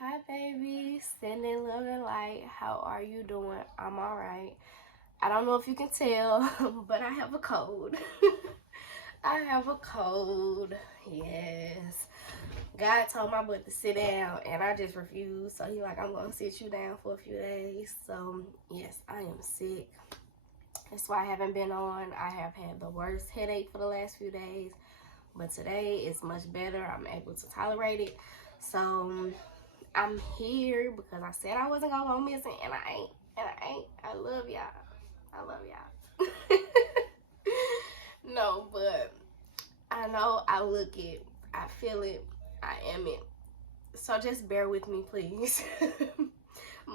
Hi, baby. Sending love and light. How are you doing? I'm all right. I don't know if you can tell, but I have a cold. I have a cold. Yes. God told my butt to sit down, and I just refused. So he like, I'm gonna sit you down for a few days. So yes, I am sick. That's why I haven't been on. I have had the worst headache for the last few days, but today is much better. I'm able to tolerate it. So I'm here because I said I wasn't gonna go missing, and I ain't. I love y'all. I love y'all. No, but I know I look it, I feel it, I am it. So just bear with me, please.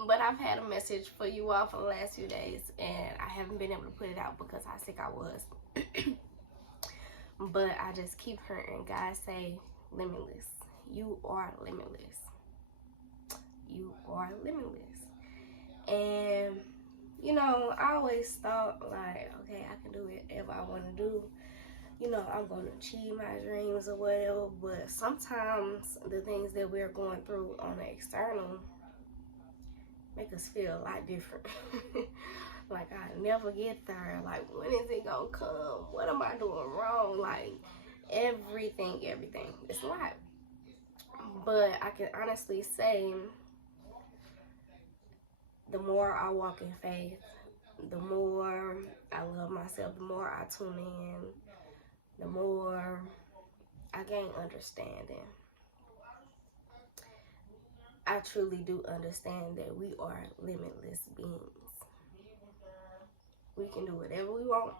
But I've had a message for you all for the last few days, and I haven't been able to put it out because how sick I was. But I just keep hearing God say, limitless. You are limitless. You are limitless. And I always thought like, okay, I can do whatever I want to do. I'm going to achieve my dreams or whatever. But sometimes the things that we're going through on the external make us feel a lot different. Like, I never get there. Like, when is it gonna come? What am I doing wrong? Like, everything. It's a lot. But I can honestly say, the more I walk in faith, the more I love myself, the more I tune in, the more I gain understanding. I truly do understand that we are limitless beings. We can do whatever we want.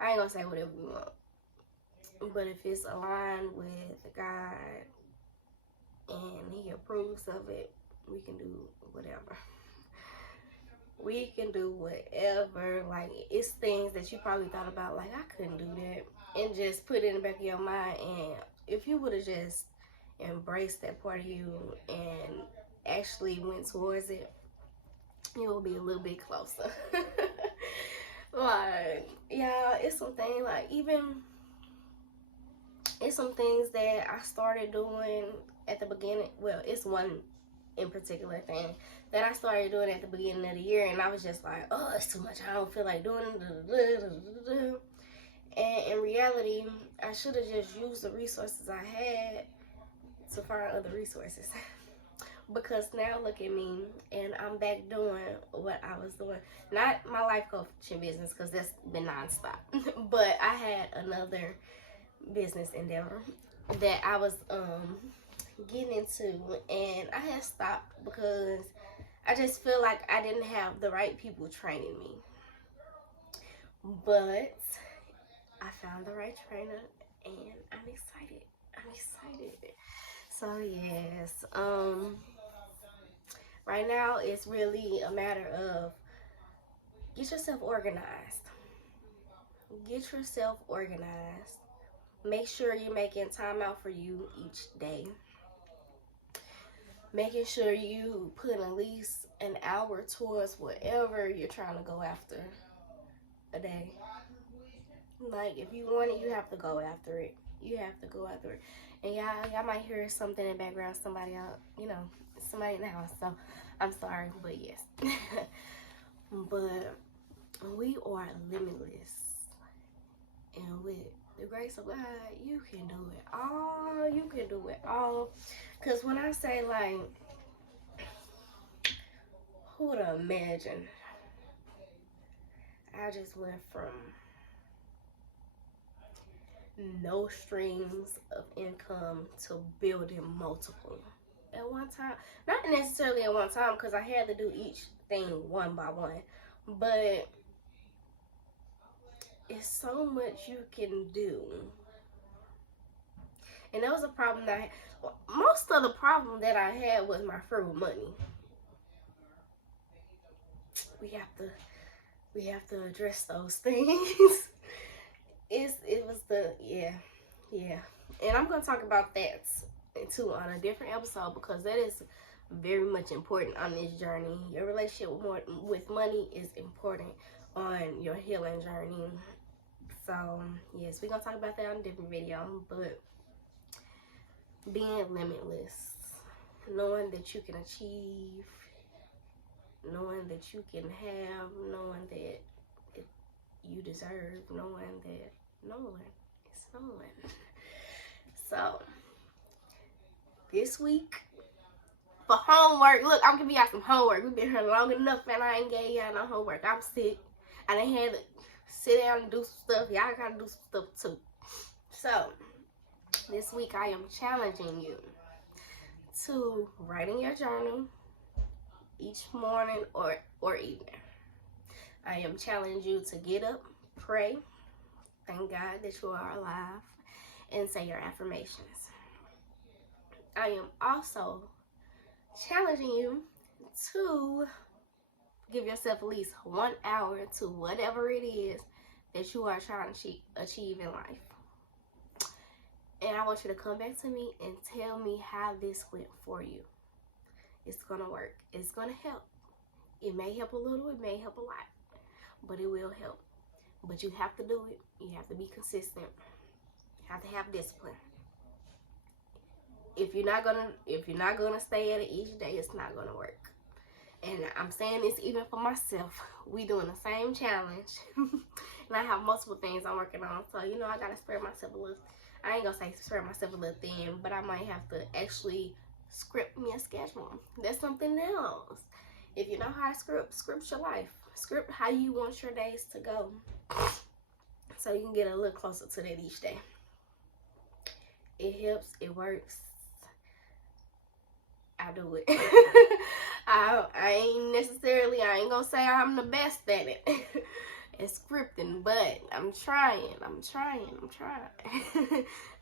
I ain't gonna say whatever we want, but if it's aligned with God and He approves of it, we can do whatever. We can do whatever. Like, it's things that you probably thought about, like, I couldn't do that, and just put it in the back of your mind. And if you would have just embraced that part of you and actually went towards it, you will be a little bit closer. Like, yeah, it's something, like, even it's some things that I started doing at the beginning. Well, it's one in particular thing that I started doing at the beginning of the year, and I was just like, oh, it's too much, I don't feel like doing it. And in reality, I should have just used the resources I had to find other resources. Because now look at me, and I'm back doing what I was doing. Not my life coaching business, because that's been nonstop. But I had another business endeavor that I was getting into, and I had stopped because I just feel like I didn't have the right people training me. But I found the right trainer, and I'm excited. So yes, right now it's really a matter of get yourself organized. Get yourself organized. Make sure you're making time out for you each day. Making sure you put at least an hour towards whatever you're trying to go after a day. Like, if you want it, you have to go after it. You have to go after it. And y'all might hear something in the background, somebody out, somebody in the house. So I'm sorry, but yes. But we are limitless. And with the grace of God, you can do it all. You can do it all. Because when I say, like, who would imagine? I just went from no streams of income to building multiple at one time. Not necessarily at one time, because I had to do each thing one by one. But it's so much you can do. And that was a problem that I had. Most of the problem that I had was my frugal money. We have to address those things. It was the and I'm gonna talk about that too on a different episode, because that is very much important on this journey. Your relationship with money is important on your healing journey. So yes, we're gonna talk about that on a different video. But being limitless, knowing that you can achieve, knowing that you can have, knowing that you deserve, knowing that knowing is knowing. So this week for homework, look, I'm giving y'all some homework. We've been here long enough and I ain't gave y'all no homework. I'm sick. I done had to sit down and do some stuff. Y'all gotta do some stuff too. So this week I am challenging you to write in your journal each morning or evening. I am challenging you to get up, pray, thank God that you are alive, and say your affirmations. I am also challenging you to give yourself at least 1 hour to whatever it is that you are trying to achieve in life. And I want you to come back to me and tell me how this went for you. It's going to work. It's going to help. It may help a little, it may help a lot, but it will help. But you have to do it. You have to be consistent. You have to have discipline. If you're not gonna stay at it each day, it's not gonna work. And I'm saying this even for myself. We doing the same challenge, and I have multiple things I'm working on. So I gotta spread myself a little. I ain't gonna say spread myself a little thin, but I might have to actually script me a schedule. That's something else. If you know how to script your life. Script how you want your days to go, so you can get a little closer to that each day. It helps. It works. I do it. I ain't gonna say I'm the best at it at scripting, but I'm trying.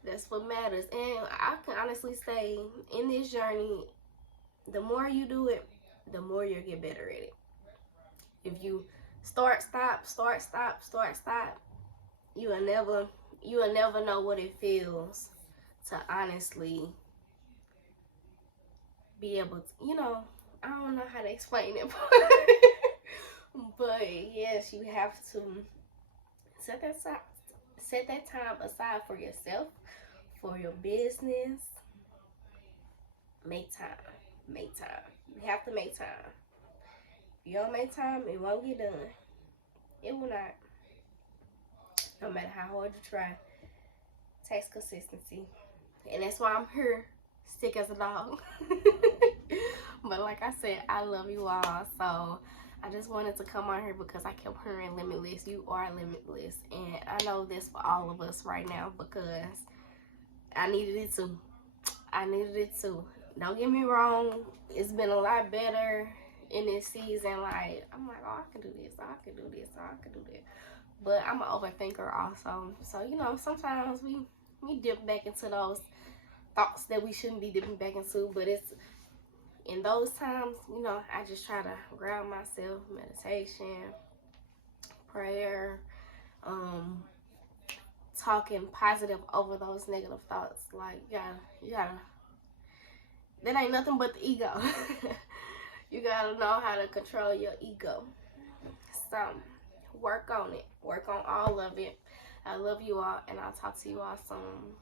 That's what matters. And I can honestly say, in this journey, the more you do it, the more you'll get better at it. If you start, stop, you will never know what it feels to honestly be able to, I don't know how to explain it, but yes, you have to set that time aside for yourself, for your business. Make time. You have to make time. If you don't make time, it won't get done. It will not. No matter how hard you try, it takes consistency. And that's why I'm here, sick as a dog. But like I said, I love you all. So I just wanted to come on here because I kept hearing limitless. You are limitless. And I know this for all of us right now because I needed it too. Don't get me wrong. It's been a lot better in this season. Like, I'm like, oh, I can do this. I can do this. I can do that. But I'm an overthinker also. So, sometimes we dip back into those thoughts that we shouldn't be dipping back into. But it's in those times, I just try to ground myself, meditation, prayer, talking positive over those negative thoughts. Like, you gotta, that ain't nothing but the ego. You gotta know how to control your ego. So, work on it. Work on all of it. I love you all, and I'll talk to you all soon.